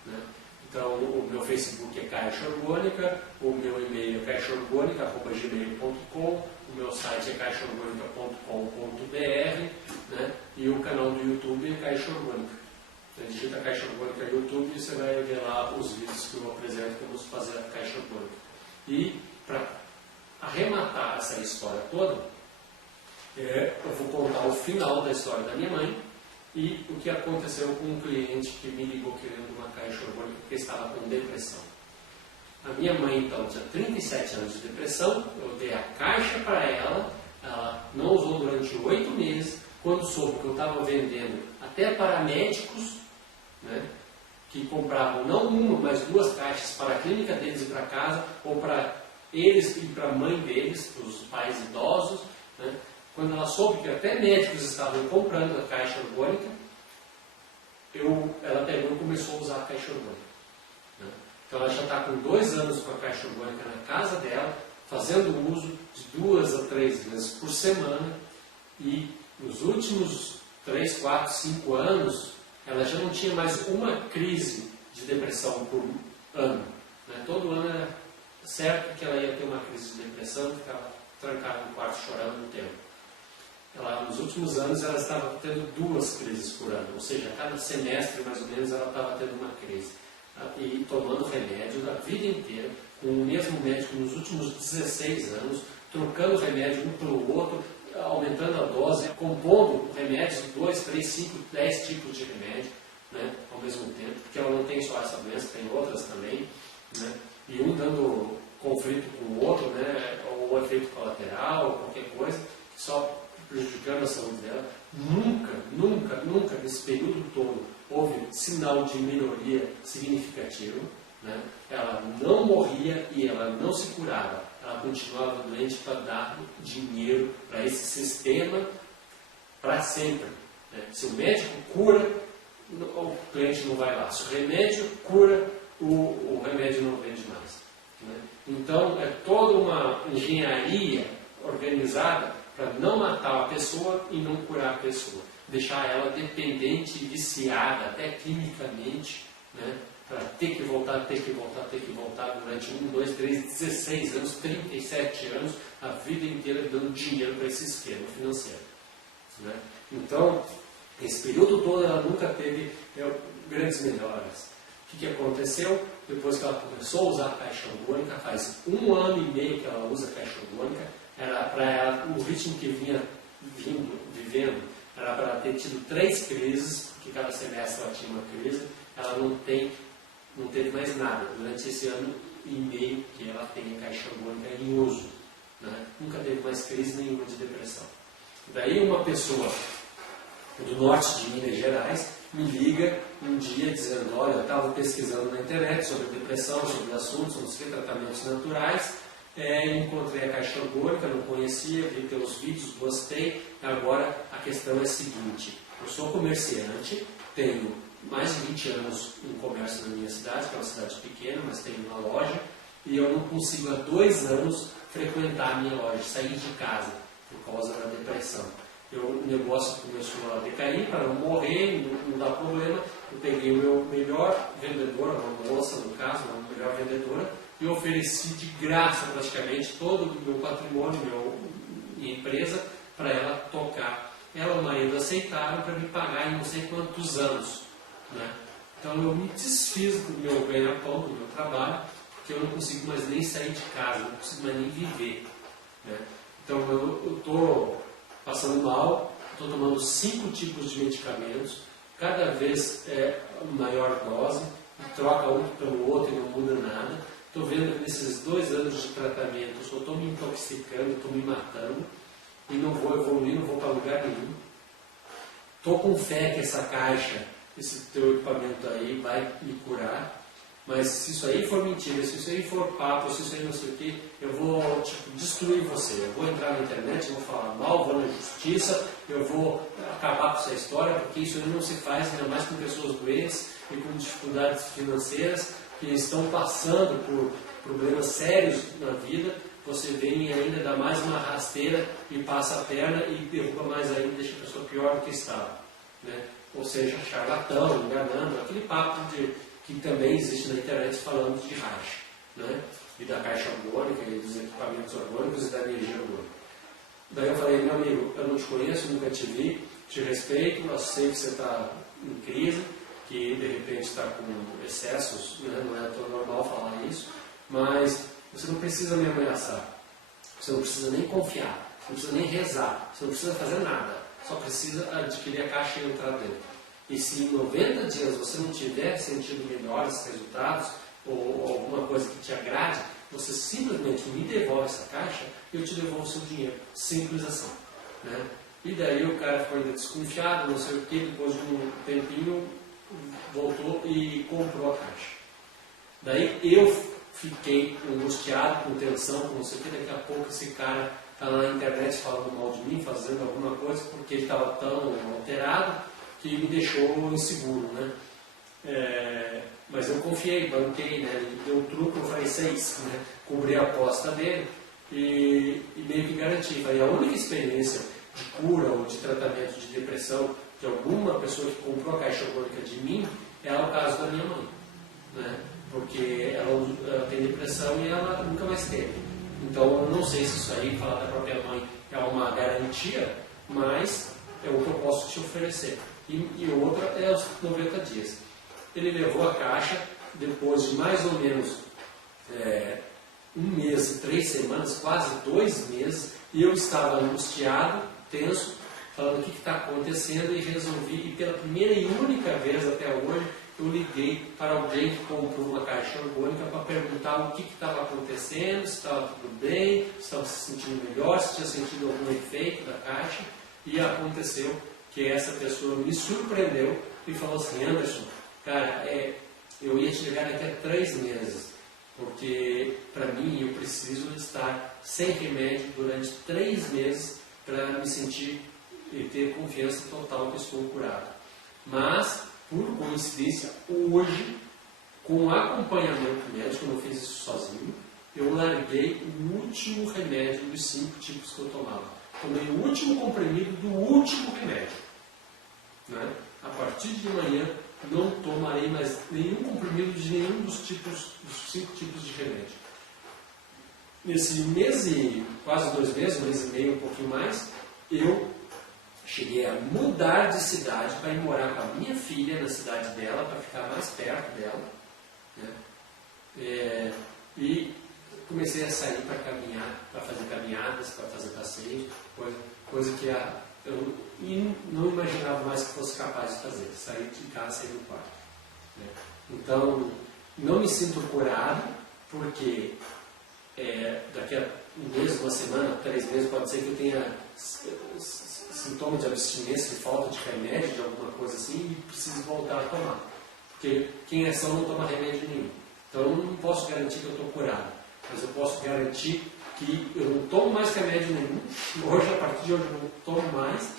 Né? Então, o meu Facebook é Caixa Orgânica, o meu e-mail é caixaorgânica@gmail.com, o meu site é caixaorgânica.com.br, né? E o canal do YouTube é Caixa Orgânica. Você digita Caixa Orgânica no YouTube e você vai ver lá os vídeos que eu apresento como fazer a Caixa Orgânica. E para arrematar essa história toda, eu vou contar o final da história da minha mãe e o que aconteceu com um cliente que me ligou querendo uma caixa orgânica porque estava com depressão. A minha mãe, então, tinha 37 anos de depressão, eu dei a caixa para ela, ela não usou durante 8 meses, quando soube que eu estava vendendo até para médicos, né, que compravam não uma, mas 2 caixas para a clínica deles e para casa, ou para eles e para a mãe deles, para os pais idosos, né? Quando ela soube que até médicos estavam comprando a caixa orgânica, ela pegou e começou a usar a caixa orgânica. Né? Então ela já está com 2 anos com a caixa orgânica na casa dela, fazendo uso de 2 a 3 vezes por semana, e nos últimos 3, 4, 5 anos, ela já não tinha mais uma crise de depressão por ano. Né? Todo ano era certo que ela ia ter uma crise de depressão, ficava trancada no quarto chorando no tempo. Nos últimos anos ela estava tendo 2 crises por ano, ou seja, a cada semestre mais ou menos ela estava tendo uma crise. E tomando remédio a vida inteira, com o mesmo médico nos últimos 16 anos, trocando remédio um pelo outro, aumentando a dose, compondo remédios, 2, 3, 5, 10 tipos de remédio, né, ao mesmo tempo, porque ela não tem só essa doença, tem outras também, né, e um dando conflito com o outro, né, ou efeito colateral, ou qualquer coisa, só prejudicando a saúde dela. Nunca, nesse período todo, houve sinal de melhoria significativo. Né? Ela não morria e ela não se curava. Ela continuava doente para dar dinheiro para esse sistema para sempre. Né? Se o médico cura, o cliente não vai lá. Se o remédio cura, o remédio não vende mais. Né? Então, é toda uma engenharia organizada para não matar a pessoa e não curar a pessoa. Deixar ela dependente e viciada, até quimicamente, né? Para ter que voltar durante 1, 2, 3, 16 anos, 37 anos, a vida inteira dando dinheiro para esse esquema financeiro. Né? Então, esse período todo ela nunca teve grandes melhoras. O que aconteceu? Depois que ela começou a usar a caixa orgânica, faz 1 ano e meio que ela usa a caixa orgânica, para ela, o ritmo que vinha vivendo, era para ela ter tido 3 crises, porque cada semestre ela tinha uma crise, ela não teve mais nada durante esse ano e meio que ela tem a caixa orgânica em uso. Né? Nunca teve mais crise nenhuma de depressão. Daí uma pessoa do norte de Minas Gerais me liga um dia dizendo, olha, eu estava pesquisando na internet sobre depressão, sobre assuntos, sobre tratamentos naturais, encontrei a caixa orgânica, não conhecia, vi teus vídeos, gostei. Agora a questão é a seguinte, eu sou comerciante, tenho mais de 20 anos em comércio na minha cidade, que é uma cidade pequena, mas tenho uma loja, e eu não consigo há 2 anos frequentar a minha loja, sair de casa, por causa da depressão. O negócio começou a decair, para não morrer, não dar problema, eu peguei o meu melhor vendedor, uma moça no caso, uma melhor vendedora, e ofereci de graça praticamente todo o meu patrimônio, minha empresa, para ela tocar ela e o marido aceitaram para me pagar em não sei quantos anos. Né? Então eu me desfiz do meu ganha-pão, do meu trabalho, porque eu não consigo mais nem sair de casa, não consigo mais nem viver. Né? Então eu estou passando mal, estou tomando 5 tipos de medicamentos, cada vez maior dose, troca um pelo outro e não muda nada. Estou vendo que nesses 2 anos de tratamento eu só estou me intoxicando, estou me matando e não vou evoluir, não vou para lugar nenhum. Estou com fé que essa caixa, esse teu equipamento aí vai me curar, mas se isso aí for mentira, se isso aí for papo, se isso aí não sei o que, eu vou destruir você. Eu vou entrar na internet, eu vou falar mal, vou na justiça, eu vou acabar com essa história, porque isso aí não se faz, ainda mais com pessoas doentes e com dificuldades financeiras que estão passando por problemas sérios na vida. Você vem ainda, dá mais uma rasteira e passa a perna e derruba mais ainda, deixa a pessoa pior do que estava. Né? Ou seja, charlatão, enganando, aquele papo que também existe na internet falando de racha, né? E da caixa orgânica, e dos equipamentos orgânicos e da energia orgânica. Daí eu falei, meu amigo, eu não te conheço, nunca te vi, te respeito, eu sei que você está em crise, que de repente está com excessos, né? Não é tão normal falar isso, mas você não precisa me ameaçar, você não precisa nem confiar, você não precisa nem rezar, você não precisa fazer nada, só precisa adquirir a caixa e entrar dentro. E se em 90 dias você não tiver sentido melhores resultados, ou alguma coisa que te agrade, você simplesmente me devolve essa caixa e eu te devolvo o seu dinheiro. Simples assim. Né? E daí o cara ficou ainda desconfiado, não sei o que, depois de um tempinho voltou e comprou a caixa. Daí eu fiquei angustiado, com tensão, com não sei o que, daqui a pouco esse cara está na internet falando mal de mim, fazendo alguma coisa, porque ele estava tão alterado que me deixou inseguro, né? Mas eu confiei, banquei, né? Ele deu um truque, eu falei 6, né? Cobri a aposta dele e meio que garanti. Falei, a única experiência de cura ou de tratamento de depressão de alguma pessoa que comprou a caixa orgânica de mim é o caso da minha mãe, né? Porque ela tem depressão e ela nunca mais teve. Então eu não sei se isso aí, falar da própria mãe, é uma garantia, mas é o que eu posso te oferecer. E outra é os 90 dias. Ele levou a caixa, depois de mais ou menos 1 mês e 3 semanas, quase 2 meses, e eu estava angustiado, tenso, falando o que está acontecendo, e resolvi, e pela primeira e única vez até hoje, eu liguei para alguém que comprou uma caixa orgânica para perguntar o que estava acontecendo, se estava tudo bem, se estava se sentindo melhor, se tinha sentido algum efeito da caixa, e aconteceu que essa pessoa me surpreendeu e falou assim, Anderson, cara, eu ia te ligar daqui a 3 meses, porque para mim eu preciso estar sem remédio durante 3 meses para me sentir e ter confiança total que estou curado. Mas, por coincidência, hoje, com acompanhamento médico, eu não fiz isso sozinho, eu larguei o último remédio dos 5 tipos que eu tomava. Tomei o último comprimido do último remédio. Né? A partir de manhã, não tomarei mais nenhum comprimido de nenhum dos 5 tipos de remédio. Nesse mês e quase 2 meses, 1 mês e meio, um pouquinho mais, eu cheguei a mudar de cidade para ir morar com a minha filha na cidade dela, para ficar mais perto dela. Né? E comecei a sair para caminhar, para fazer caminhadas, para fazer passeios, coisa que eu não imaginava mais que fosse capaz de fazer, sair de casa, sair do quarto. Né? Então, não me sinto curado, porque daqui a 1 mês, 1 semana, 3 meses, pode ser que eu tenha sintomas de abstinência, de falta de remédio, de alguma coisa assim, e preciso voltar a tomar. Porque quem é são não toma remédio nenhum. Então, eu não posso garantir que eu estou curado, mas eu posso garantir que eu não tomo mais remédio nenhum. Hoje, a partir de hoje, eu não tomo mais,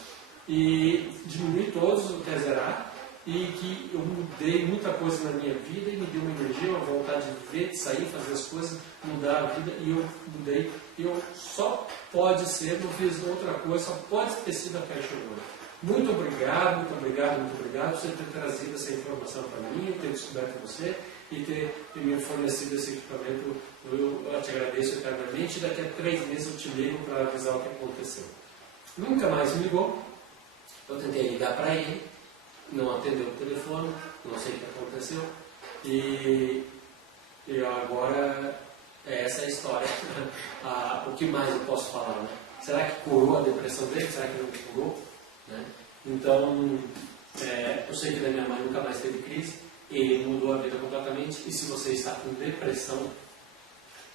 e diminui todos, até zerar, e que eu mudei muita coisa na minha vida e me deu uma energia, uma vontade de viver, de sair, fazer as coisas, mudar a vida, e eu mudei. Eu só pode ser, não fiz outra coisa, só pode ter sido a caixa orgânica. Muito obrigado, muito obrigado, muito obrigado por você ter trazido essa informação para mim, ter descoberto você e ter me fornecido esse equipamento. Eu te agradeço eternamente, e daqui a 3 meses eu te ligo para avisar o que aconteceu. Nunca mais me ligou, Eu tentei ligar para ele, não atendeu o telefone, não sei o que aconteceu. E agora, essa é a história. O que mais eu posso falar? Né? Será que curou a depressão dele? Será que não curou? Né? Então, eu sei que da minha mãe nunca mais teve crise. Ele mudou a vida completamente. E se você está com depressão,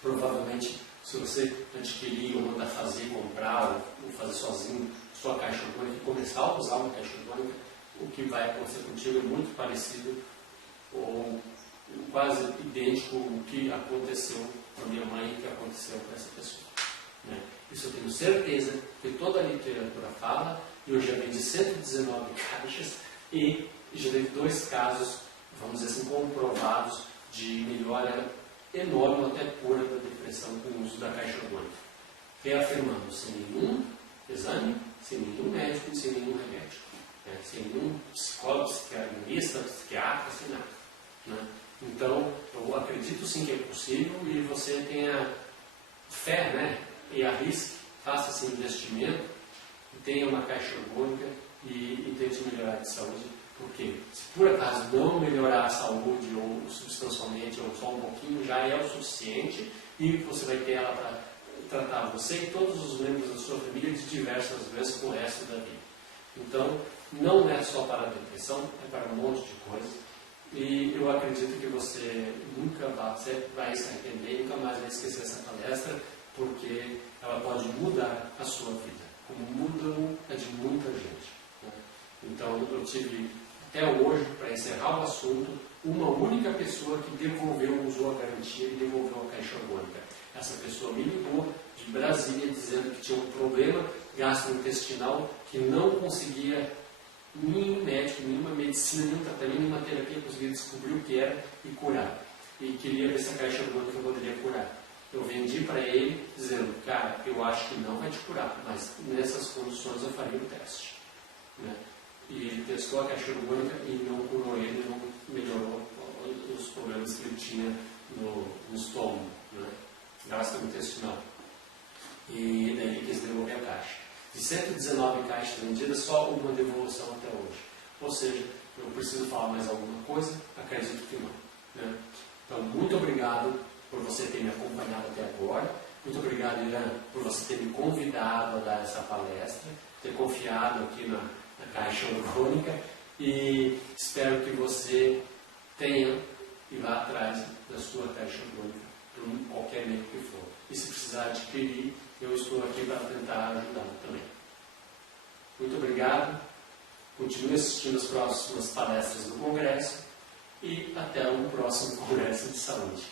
provavelmente, se você adquirir ou mandar fazer, comprar ou fazer sozinho sua caixa orgânica e começar a usar uma caixa orgânica, o que vai acontecer contigo é muito parecido ou quase idêntico ao que aconteceu com a minha mãe e que aconteceu com essa pessoa. Né? Isso eu tenho certeza que toda a literatura fala, e eu já vendi 119 caixas e já teve 2 casos, vamos dizer assim, comprovados de melhora enorme, até cura da depressão com o uso da caixa orgânica. Reafirmando, sem nenhum exame, sem nenhum médico e sem nenhum remédio. Né? Sem nenhum psicólogo, psiquiatra, sem nada. Né? Então, eu acredito sim que é possível e você tenha fé, né? E arrisque, faça esse investimento, tenha uma caixa orgânica e tente melhorar de saúde, porque se por acaso não melhorar a saúde ou substancialmente ou só um pouquinho, já é o suficiente e você vai ter ela para tratar você e todos os membros da sua família de diversas vezes com o resto da vida. Então, não é só para a depressão, é para um monte de coisas. E eu acredito que você nunca vai se arrepender, nunca mais vai esquecer essa palestra, porque ela pode mudar a sua vida, como mudam a de muita gente. Né? Então, eu tive, até hoje, para encerrar o assunto, uma única pessoa que usou a garantia e devolveu a caixa orgânica. Essa pessoa me ligou de Brasília dizendo que tinha um problema gastrointestinal que não conseguia nenhum médico, nenhuma medicina, nenhum tratamento, nenhuma terapia conseguia descobrir o que era e curar. E queria ver se a caixa orgânica poderia curar. Eu vendi para ele dizendo, cara, eu acho que não vai te curar, mas nessas condições eu faria o teste. Né? E ele testou a caixa orgânica e não curou ele, não melhorou os problemas que ele tinha no estômago, né? Gastrointestinal. E daí ele quis devolver a caixa. De 119 caixas vendidas, só uma devolução até hoje. Ou seja, eu preciso falar mais alguma coisa? Acredito que não. Né? Então, muito obrigado por você ter me acompanhado até agora. Muito obrigado, Irã, por você ter me convidado a dar essa palestra, ter confiado aqui na caixa orgânica e espero que você tenha e vá atrás da sua caixa orgânica, por qualquer meio que for. E se precisar adquirir, eu estou aqui para tentar ajudá-lo também. Muito obrigado. Continue assistindo as próximas palestras do Congresso e até o próximo Congresso de Saúde.